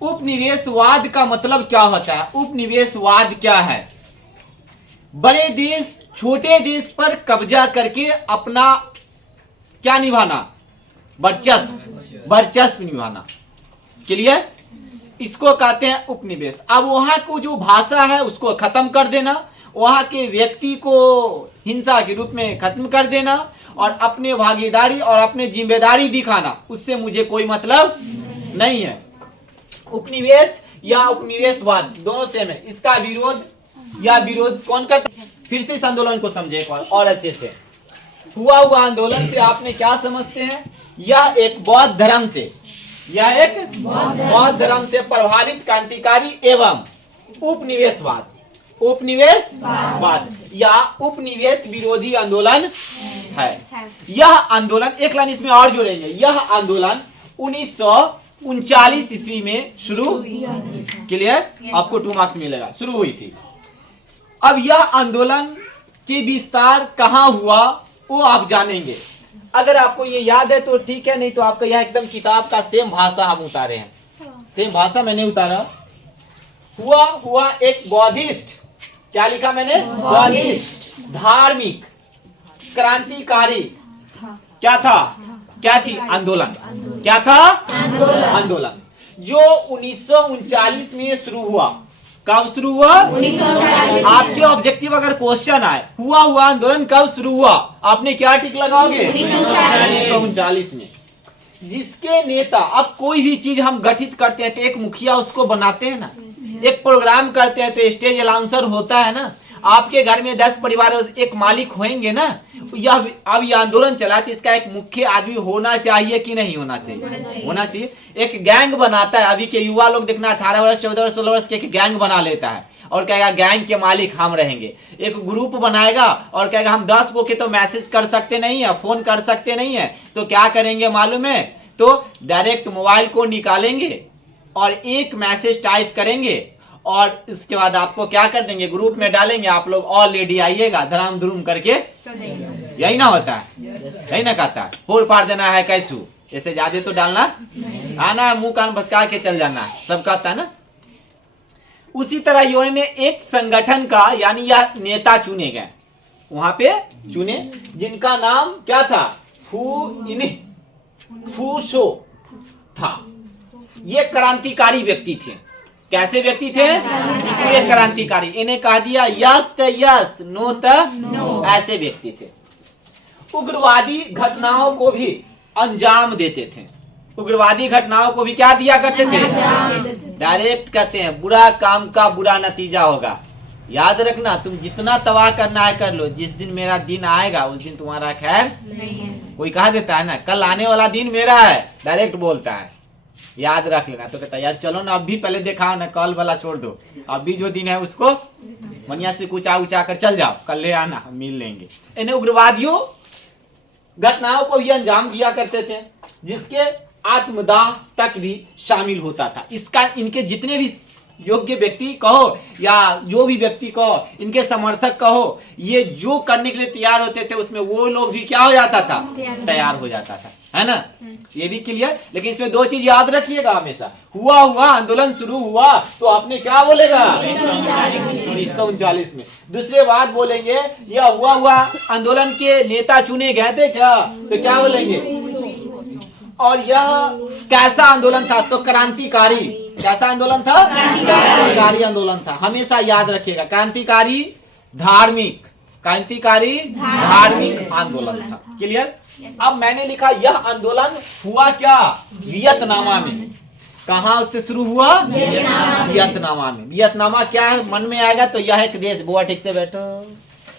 उपनिवेशवाद का मतलब क्या होता है? उपनिवेशवाद क्या है? बड़े देश छोटे देश पर कब्जा करके अपना क्या निभाना? वर्चस्व निभाना। क्लियर? इसको कहते हैं उपनिवेश। अब वहां को जो भाषा है उसको खत्म कर देना, वहां के व्यक्ति को हिंसा के रूप में खत्म कर देना और अपने भागीदारी और अपने जिम्मेदारी दिखाना, उससे मुझे कोई मतलब नहीं है। उपनिवेश या उपनिवेशवाद दोनों सेम है। इसका विरोध या विरोध कौन करता है? फिर से इस आंदोलन को समझे एक बार और अच्छे से। हुआ आंदोलन से आपने क्या समझते हैं? यह एक बौद्ध धर्म से प्रभावित क्रांतिकारी एवं उपनिवेशवाद या उपनिवेश विरोधी आंदोलन है। यह आंदोलन, एक लाइन इसमें और जोड़ेंगे, यह आंदोलन 1939 ईस्वी में शुरू, क्लियर? आपको 2 मार्क्स मिलेगा, शुरू हुई थी। अब यह आंदोलन के विस्तार कहाँ हुआ वो आप जानेंगे। अगर आपको ये याद है तो ठीक है, नहीं तो आपका यह एकदम किताब का सेम भाषा हम उतारे हैं। सेम भाषा मैंने उतारा। हुआ एक बौद्धिस्ट, क्या लिखा मैंने? बौद्धिस्ट धार्मिक क्रांतिकारी क्या था? क्या चीज? आंदोलन। क्या था? आंदोलन जो 1939 में शुरू हुआ। कब शुरू हुआ? आपके ऑब्जेक्टिव अगर क्वेश्चन आए हुआ आंदोलन कब शुरू हुआ, आपने क्या टिक लगाओगे? 1939 में। जिसके नेता, अब कोई भी चीज हम गठित करते हैं तो एक मुखिया उसको बनाते हैं ना, एक प्रोग्राम करते हैं तो स्टेज अनाउंसर होता है ना। आपके घर में 10 परिवार एक मालिक होंगे ना। यह अब यह आंदोलन चला तो इसका एक मुख्य आदमी होना चाहिए कि नहीं होना चाहिए? होना चाहिए। एक गैंग बनाता है। अभी के युवा लोग देखना 18 वर्ष 14 वर्ष 16 वर्ष के एक गैंग बना लेता है और कहेगा गैंग के मालिक हम रहेंगे। एक ग्रुप बनाएगा और कहेगा हम 10 को के तो मैसेज कर सकते नहीं है, फोन कर सकते नहीं है, तो क्या करेंगे मालूम है? तो डायरेक्ट मोबाइल को निकालेंगे और एक मैसेज टाइप करेंगे और उसके बाद आपको क्या कर देंगे? ग्रुप में डालेंगे, आप लोग ऑल लेडी आइएगा, धराम धुरूम करके। यही ना होता है? यही ना कहता है? फोड़ फाड़ देना है कैसू, ऐसे ज्यादा तो डालना आना, मुंह कान भसका के चल जाना, सब कहता है ना। उसी तरह इन्होंने एक संगठन का, यानी यह नेता चुने गए, वहां पे चुने, जिनका नाम क्या था? फूशो था। ये क्रांतिकारी व्यक्ति थे। कैसे व्यक्ति थे? ये क्रांतिकारी। इन्हें कह दिया यस त यस, नो त नो, ऐसे व्यक्ति थे। उग्रवादी घटनाओं को भी अंजाम देते थे। उग्रवादी घटनाओं को भी क्या दिया करते थे? डायरेक्ट कहते हैं बुरा काम का बुरा नतीजा होगा। याद रखना, तुम जितना तबाह करना है कर लो, जिस दिन मेरा दिन आएगा उस दिन तुम्हारा खैर नहीं है। कोई कहा देता है ना कल आने वाला दिन मेरा है, डायरेक्ट बोलता है, याद रख लेना। तो कहता यार चलो ना अभी पहले दिखाओ ना, कल वाला छोड़ दो, अभी जो दिन है उसको मनिया से कुछ ऊंचा कर चल जाओ, कल ले आना हम मिल लेंगे। इन्हें उग्रवादियों घटनाओं को भी अंजाम दिया करते थे, जिसके आत्मदाह तक भी शामिल होता था। इसका इनके जितने भी योग्य व्यक्ति कहो या जो भी व्यक्ति कहो, इनके समर्थक कहो, ये जो करने के लिए तैयार होते थे उसमें वो लोग भी क्या हो जाता था? तैयार हो जाता था, है ना? ये भी क्लियर। लेकिन इसमें 2 चीज याद रखिएगा हमेशा। हुआ आंदोलन शुरू हुआ तो आपने क्या बोलेगा? 1939 में। दूसरे बात बोलेंगे यह हुआ आंदोलन के नेता चुने गए थे क्या, तो क्या बोलेंगे? और यह कैसा आंदोलन था? तो क्रांतिकारी। कैसा आंदोलन था? क्रांतिकारी आंदोलन था। हमेशा याद रखिएगा, क्रांतिकारी धार्मिक आंदोलन था। क्लियर? अब मैंने लिखा यह आंदोलन हुआ क्या? वियतनामा में। कहाँ से शुरू हुआ? वियतनामा में। वियतनामा क्या है मन में आएगा तो यह एक देश, बुआ ठीक से बैठो,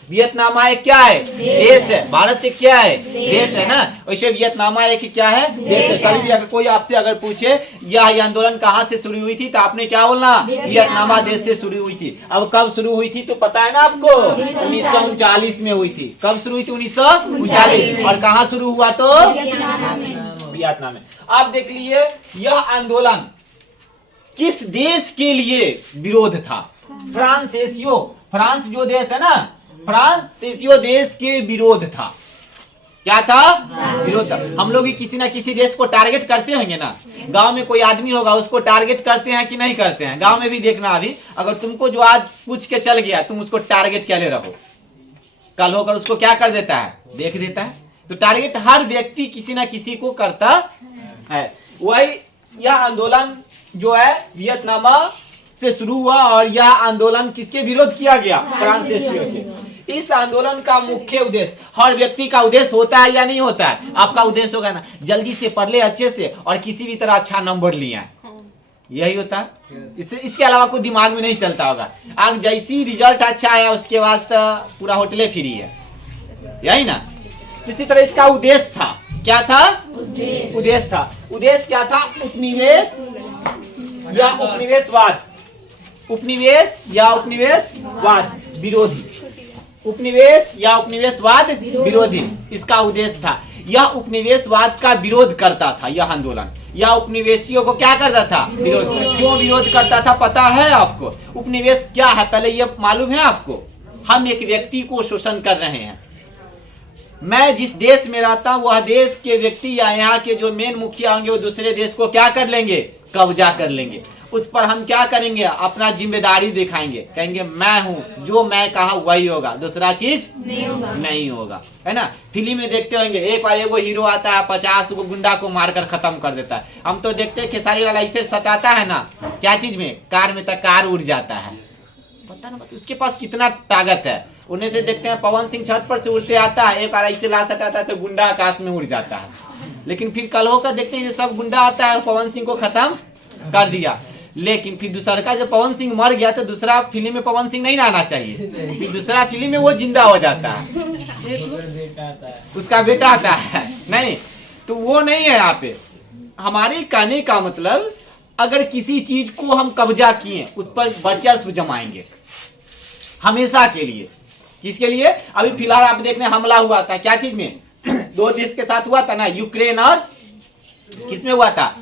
वियतनामा एक क्या है? देश है। भारत एक क्या है? देश है ना। वैसे वियतनामा एक क्या है? देश है। कभी भी अगर कोई आपसे अगर पूछे यह आंदोलन कहाँ से शुरू हुई थी तो आपने क्या बोलना? वियतनामा देश से शुरू हुई थी। अब कब शुरू हुई थी तो पता है ना आपको? 1939 में हुई थी। कब शुरू हुई थी? 1939। और कहाँ शुरू हुआ तो? वियतनाम में। आप देख लिए यह आंदोलन किस देश के लिए विरोध था? फ्रांस जो देश है ना, फ्रांस देश के विरोध था। क्या था? विरोध था। हम लोग भी किसी ना किसी देश को टारगेट करते होंगे ना। गांव में कोई आदमी होगा उसको टारगेट करते हैं कि नहीं करते हैं? गांव में भी देखना, अभी अगर तुमको जो आज पूछ के चल गया तुम उसको टारगेट क्या ले रहो, कल होकर उसको क्या कर देता है? देख देता है। तो टारगेट हर व्यक्ति किसी ना किसी को करता है। वही यह आंदोलन जो है वियतनाम से शुरू हुआ और यह आंदोलन किसके विरोध किया गया? फ्रांसीसियों के। इस आंदोलन का मुख्य उद्देश्य, हर व्यक्ति का उद्देश्य होता है या नहीं होता है? आपका उद्देश्य होगा ना जल्दी से पढ़ ले अच्छे से और किसी भी तरह अच्छा नंबर लिया, यही होता है। इसके अलावा कोई दिमाग में नहीं चलता होगा। आज जैसी रिजल्ट अच्छा आया उसके बाद पूरा होटले फ्री है, यही ना। इसी तरह इसका उद्देश्य था, क्या था? उद्देश्य था। उद्देश्य क्या था? उपनिवेश या उपनिवेशवाद, उपनिवेश या उपनिवेशवाद विरोधी, उपनिवेश या उपनिवेशवाद विरोधी इसका उद्देश्य था। यह उपनिवेशवाद का विरोध करता था। यह आंदोलन या उपनिवेशियों को क्या करता था? विरोध। क्यों विरोध करता था पता है आपको? उपनिवेश क्या है पहले यह मालूम है आपको? हम एक व्यक्ति को शोषण कर रहे हैं। मैं जिस देश में रहता हूं वह देश के व्यक्ति या यहाँ के जो मेन मुखिया होंगे वो दूसरे देश को क्या कर लेंगे? कब्जा कर लेंगे। उस पर हम क्या करेंगे? अपना जिम्मेदारी दिखाएंगे, कहेंगे मैं हूं, जो मैं कहा वही होगा, दूसरा चीज नहीं होगा, है ना। फिल्म में देखते होंगे एक बार एगो हीरो आता है 50 गो गुंडा को मारकर खत्म कर देता है। हम तो देखते हैं खेसारी वाला ऐसे सटाता है ना, क्या चीज में? कार में, तक कार उड़ जाता है। पता ना उसके पास कितना ताकत है। उन्हें से देखते हैं पवन सिंह छत पर से उड़ते आता है, एक बार ऐसे ला सटाता है तो गुंडा आकाश में उड़ जाता है। लेकिन फिर कल होकर देखते हैं सब गुंडा आता है पवन सिंह को खत्म कर दिया। लेकिन फिर दूसरा का जब पवन सिंह मर गया तो दूसरा फिल्म में पवन सिंह नहीं आना चाहिए, फिर दूसरा फिल्म में वो जिंदा हो जाता है, उसका बेटा आता है। नहीं तो वो नहीं है यहाँ पे। हमारे कहने का मतलब अगर किसी चीज को हम कब्जा किए उस पर वर्चस्व जमाएंगे हमेशा के लिए। किसके लिए? अभी फिलहाल आप देखने हमला हुआ था, क्या चीज में? दो देश के साथ हुआ था ना, यूक्रेन और किसमें हुआ था?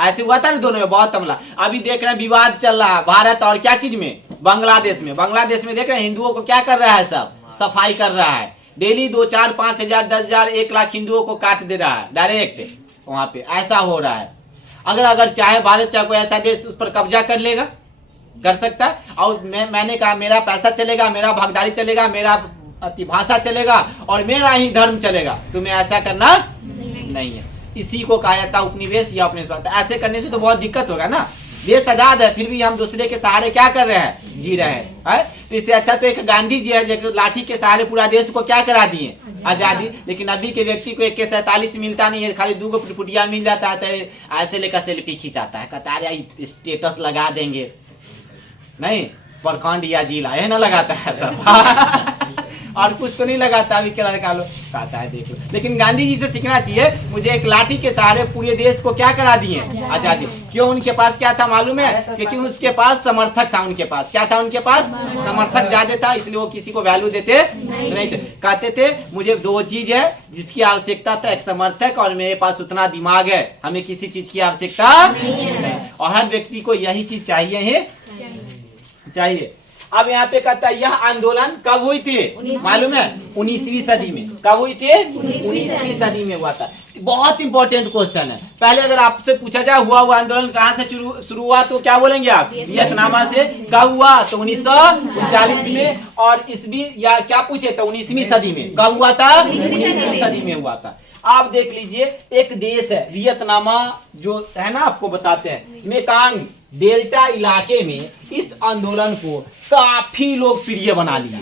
ऐसे हुआ था ना दोनों में बहुत हमला। अभी देख रहे हैं विवाद चल रहा है भारत और क्या चीज में? बांग्लादेश में। बांग्लादेश में देख रहे हैं हिंदुओं को क्या कर रहा है? सब सफाई कर रहा है। डेली 2, 4, 5 हजार 10 हजार 1 लाख हिंदुओं को काट दे रहा है डायरेक्ट वहां पे। ऐसा हो रहा है। अगर चाहे भारत चाहे कोई ऐसा देश उस पर कब्जा कर लेगा, कर सकता है। और मैंने कहा मेरा पैसा चलेगा, मेरा भागीदारी चलेगा, मेरा भाषा चलेगा और मेरा ही धर्म चलेगा। तुम्हें ऐसा करना नहीं है। इसी को कहा जाता है उपनिवेश या उपनिवेशवाद। ऐसे करने से तो बहुत दिक्कत होगा ना। देश आजाद है फिर भी हम दूसरे के सहारे क्या कर रहे हैं? जी रहे हैं। तो इससे अच्छा तो एक गांधी जी है जो लाठी के सहारे पूरा देश को क्या करा दिए? आजादी। लेकिन अभी के व्यक्ति को AK-47 मिलता नहीं है, खाली 2 गो पुटिया मिल जाता है तो ऐसे लेकर सेल्फी खिंचाता है, कहता है स्टेटस लगा देंगे। नहीं, प्रखंड या जिला है ना लगाता है सब और कुछ तो नहीं लगाता। अभी के लड़का लोग कहता है देखो। लेकिन गांधी जी से सीखना चाहिए। मुझे एक लाठी के सहारे पूरे देश को क्या करा दिए? आजादी। क्यों? उनके पास क्या था मालूम है? क्योंकि उसके पास समर्थक था। उनके पास क्या था? उनके पास समर्थक ज्यादा था, इसलिए वो किसी को वैल्यू देते नहीं थे। कहते थे मुझे 2 चीज है जिसकी आवश्यकता था, एक समर्थक और मेरे पास उतना दिमाग है, हमें किसी चीज की आवश्यकता नहीं। और हर व्यक्ति को यही चीज चाहिए। अब यहाँ पे कहता है यह आंदोलन कब हुई थी मालूम है? 19वीं सदी में। कब हुई थी? 19वीं सदी में हुआ था। बहुत इंपॉर्टेंट क्वेश्चन है। पहले अगर आपसे पूछा जाए हुआ आंदोलन कहाँ से शुरू हुआ तो क्या बोलेंगे आप? वियतनाम से। कब हुआ? तो 1939 में। और ईस्वी या क्या पूछे तो 19वीं सदी में। कब हुआ था? 19वीं सदी में हुआ था। आप देख लीजिए एक देश है वियतनाम जो है ना, आपको बताते हैं मेकांग डेल्टा इलाके में इस आंदोलन को काफी लोकप्रिय बना लिए।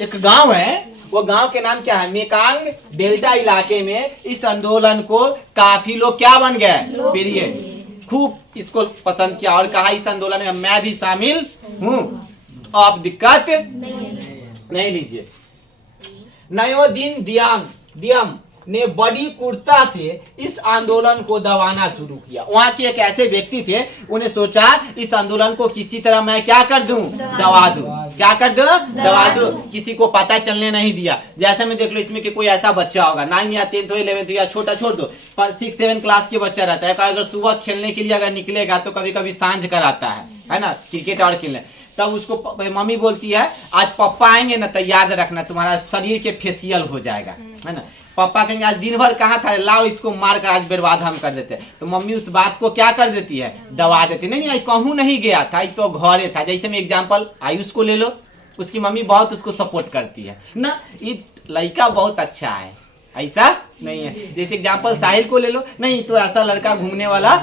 एक गांव है, वो गांव के नाम क्या है? मेकांग डेल्टा इलाके में इस आंदोलन को काफी लोग क्या बन गए? प्रिय, खूब इसको पसंद किया और कहा इस आंदोलन में मैं भी शामिल हूं। आप दिक्कत नहीं लीजिए। नयोदीन दियम ने बड़ी क्रूरता से इस आंदोलन को दबाना शुरू किया। वहां के एक ऐसे व्यक्ति थे, उन्हें सोचा इस आंदोलन को किसी तरह मैं क्या कर दूं? दबा दूं। क्या कर दूं? दबा दूं। किसी को पता चलने नहीं दिया। जैसे में देख लो इसमें कि कोई ऐसा बच्चा होगा 9 या 10 हो 11 या छोटा छोड़ दो 6-7 क्लास के बच्चा रहता है। अगर सुबह खेलने के लिए अगर निकलेगा तो कभी कभी सांझ कर आता है ना, क्रिकेट और खेलने। तब उसको मम्मी बोलती है आज पापा आएंगे ना तो याद रखना तुम्हारा शरीर के फेशियल हो जाएगा, है ना। पापा कहेंगे आज दिन भर कहाँ था, लाओ इसको मार कर आज बर्बाद हम कर देते, तो मम्मी उस बात को क्या कर देती है, दबा देती। नहीं आई कहूँ नहीं गया था, तो घरे था। जैसे मैं एग्जाम्पल आयुष को ले लो, उसकी मम्मी बहुत उसको सपोर्ट करती है ना, ये लड़का बहुत अच्छा है, ऐसा नहीं है। जैसे एग्जाम्पल साहिल को ले लो, नहीं तो ऐसा लड़का घूमने वाला,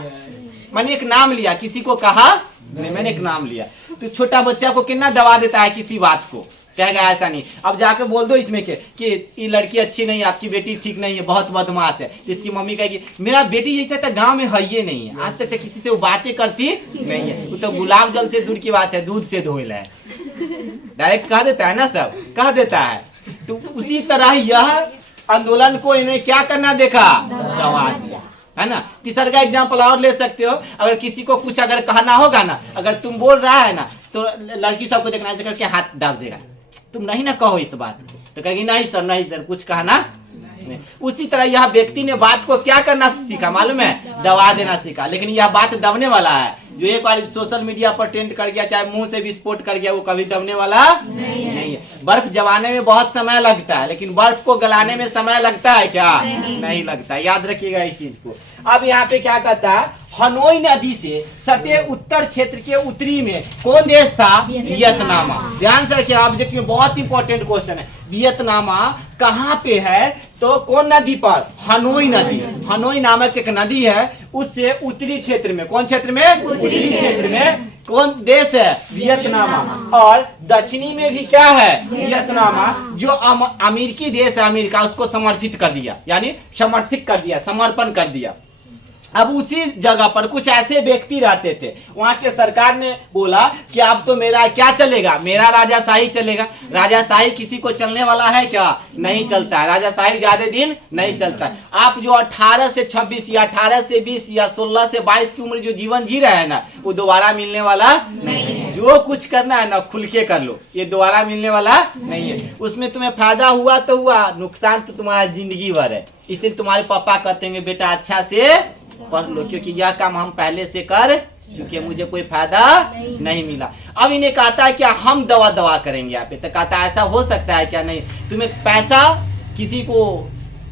मैंने एक नाम लिया, किसी को कहा नहीं, मैंने एक नाम लिया। तो छोटा बच्चा को कितना दबा देता है किसी बात को, कहेगा ऐसा नहीं। अब जाके बोल दो इसमें कि ये लड़की अच्छी नहीं है, आपकी बेटी ठीक नहीं है, बहुत बदमाश है, तो इसकी मम्मी कहेगी मेरा बेटी जैसा तो गांव में है ये नहीं है, आज तक तो किसी से वो बातें करती नहीं है, वो तो गुलाब जल से दूर की बात है, दूध से धोइल है, डायरेक्ट कह देता है ना, सब कह देता है। तो उसी तरह यह आंदोलन को इन्हें क्या करना देखा, दबा दिया, है ना। तीसरा का एग्जाम्पल और ले सकते हो, अगर किसी को कुछ अगर कहना होगा ना, अगर तुम बोल रहा है ना तो लड़की सबको देखना ऐसे करके हाथ दाब देगा, तुम नहीं ना कहो इस बात को, तो कहेगी नहीं सर नहीं सर कुछ कहना नहीं। उसी तरह यह व्यक्ति ने बात को क्या करना सीखा मालूम है, दबा देना सीखा। लेकिन यह बात दबने वाला है, जो एक बार सोशल मीडिया पर ट्रेंड कर गया, चाहे मुंह से विस्फोट कर गया, वो कभी दबने वाला नहीं है। बर्फ जमाने में बहुत समय लगता है, लेकिन बर्फ को गलाने में समय लगता है क्या, नहीं लगता, याद रखिएगा इस चीज को। अब यहाँ पे क्या कहता है, हनोई नदी से सटे उत्तर क्षेत्र के उत्तरी में कौन देश था, वियतनामा। ध्यान से रखिए, ऑब्जेक्ट में बहुत इंपॉर्टेंट क्वेश्चन है। वियतनामा कहाँ पे है, तो कौन नदी पर, हनोई नदी। हनोई नामक एक नदी है, उससे उत्तरी क्षेत्र में, कौन क्षेत्र में, उत्तरी क्षेत्र में कौन देश है, वियतनामा। और दक्षिणी में भी क्या है, वियतनामा, जो अमेरिकी देश है, अमेरिका उसको समर्पित कर दिया, यानी समर्थित कर दिया, समर्पण कर दिया। अब उसी जगह पर कुछ ऐसे व्यक्ति रहते थे, वहां के सरकार ने बोला कि अब तो मेरा क्या चलेगा, मेरा राजाशाही चलेगा। राजाशाही किसी को चलने वाला है क्या, नहीं चलता है, राजाशाही ज्यादा दिन नहीं चलता है। आप जो 18 से 26 या 18 से 20 या 16 से 22 की उम्र जो जीवन जी रहे हैं ना, वो दोबारा मिलने वाला नहीं। जो कुछ करना है ना खुल के कर लो, ये दोबारा मिलने वाला नहीं है। उसमें तुम्हें फायदा हुआ तो हुआ, नुकसान तो तुम्हारा जिंदगी भर है। इसलिए तुम्हारे पापा कहते हैं बेटा अच्छा से पढ़ लो, क्योंकि यह काम हम पहले से कर चुके, मुझे कोई फायदा नहीं मिला। अब इन्हें कहता है क्या हम दवा करेंगे यहाँ पे, तो कहता है ऐसा हो सकता है क्या, नहीं। तुम्हें पैसा, किसी को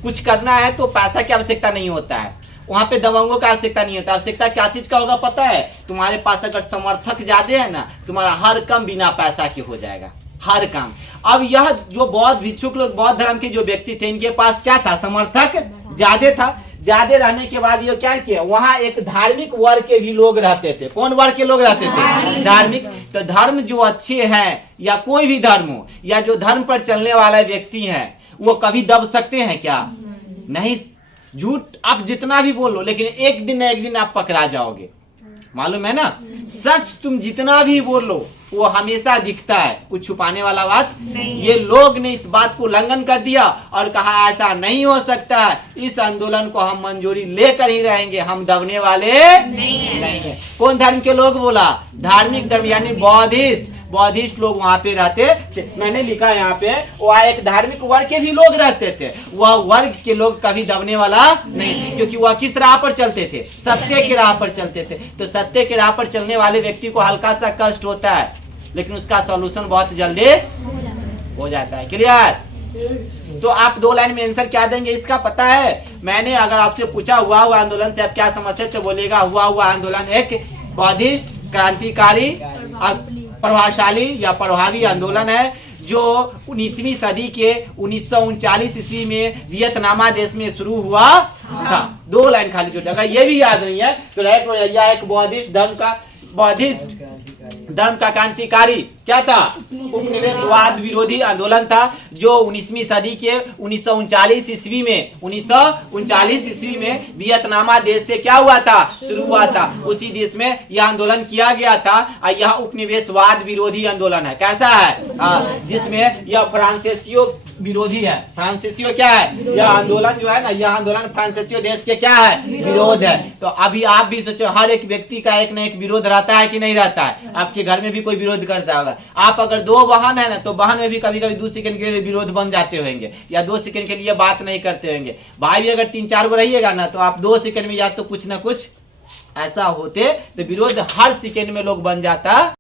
कुछ करना है तो पैसा की आवश्यकता नहीं होता है, वहां पे दबंगों का आवश्यकता नहीं होता। आवश्यकता क्या चीज का होगा पता है, तुम्हारे पास अगर समर्थक ज्यादा है ना, तुम्हारा हर काम बिना पैसा के हो जाएगा, हर काम। अब यह जो बौद्ध भिक्षुक लोग, बौद्ध धर्म के जो व्यक्ति थे, इनके पास क्या था, समर्थक ज्यादा था। ज्यादा रहने के बाद ये क्या किया, वहां एक धार्मिक वर्ग के भी लोग रहते थे। कौन वर्ग के लोग रहते थे, धार्मिक। तो धर्म जो अच्छे हैं, या कोई भी धर्म हो, या जो धर्म पर चलने वाला व्यक्ति है, वो कभी दब सकते हैं क्या, नहीं। झूठ आप जितना भी बोलो, लेकिन एक दिन न एक दिन आप पकड़ा जाओगे, मालूम है ना। सच तुम जितना भी बोलो वो हमेशा दिखता है, कुछ छुपाने वाला बात नहीं। ये लोग ने इस बात को उल्लंघन कर दिया और कहा ऐसा नहीं हो सकता है, इस आंदोलन को हम मंजूरी लेकर ही रहेंगे, हम दबने वाले नहीं है। कौन धर्म के लोग बोला, धार्मिक धर्म, यानी बौद्धिस्ट लोग वहां पे रहते थे। मैंने लिखा यहाँ पे, वह एक धार्मिक वर्ग के भी लोग रहते थे, वह वर्ग के लोग कभी दबने वाला नहीं, क्योंकि वह किस राह पर चलते थे, सत्य की राह पर चलते थे। तो सत्य की राह पर चलने वाले व्यक्ति को हल्का सा कष्ट होता है, लेकिन उसका सॉल्यूशन बहुत जल्दी हो जाता है। क्लियर। तो आप 2 लाइन में आंसर क्या देंगे इसका पता है। मैंने अगर आपसे पूछा हुआ आंदोलन से आप क्या समझते, तो बोलेगा हुआ आंदोलन एक बौद्धिस्ट, क्रांतिकारी, प्रभावशाली या प्रभावी आंदोलन है, जो 19वीं सदी के 1939 ईस्वी में वियतनामा देश में शुरू हुआ था। 2 लाइन खाली जोड़, अगर ये भी याद नहीं है तो राइट, यह एक बौद्धिस्ट धर्म का क्रांतिकारी क्या था, उपनिवेशवाद विरोधी आंदोलन था, जो 19वीं सदी के 1939 ईस्वी में वियतनामा देश से क्या हुआ था, शुरू हुआ था। उसी देश में यह आंदोलन किया गया था। यह उपनिवेशवाद विरोधी आंदोलन है। कैसा है, जिसमें यह फ्रांसीसियों विरोधी है। फ्रांसीसियों क्या है, यह आंदोलन जो है ना, यह आंदोलन फ्रांसीसियों देश के क्या है, विरोध है। तो अभी आप भी सोचो, हर एक व्यक्ति का एक न एक विरोध रहता है कि नहीं रहता है। आपके घर में भी कोई विरोध करता होगा। आप अगर 2 बहन है ना, तो बहन में भी कभी कभी 2 सेकंड के लिए विरोध बन जाते होंगे, या 2 सेकंड के लिए बात नहीं करते होंगे। भाई भी अगर 3-4 गो रहिएगा ना, तो आप 2 सेकंड में या तो कुछ ना कुछ ऐसा होते, तो विरोध हर सेकंड में लोग बन जाता।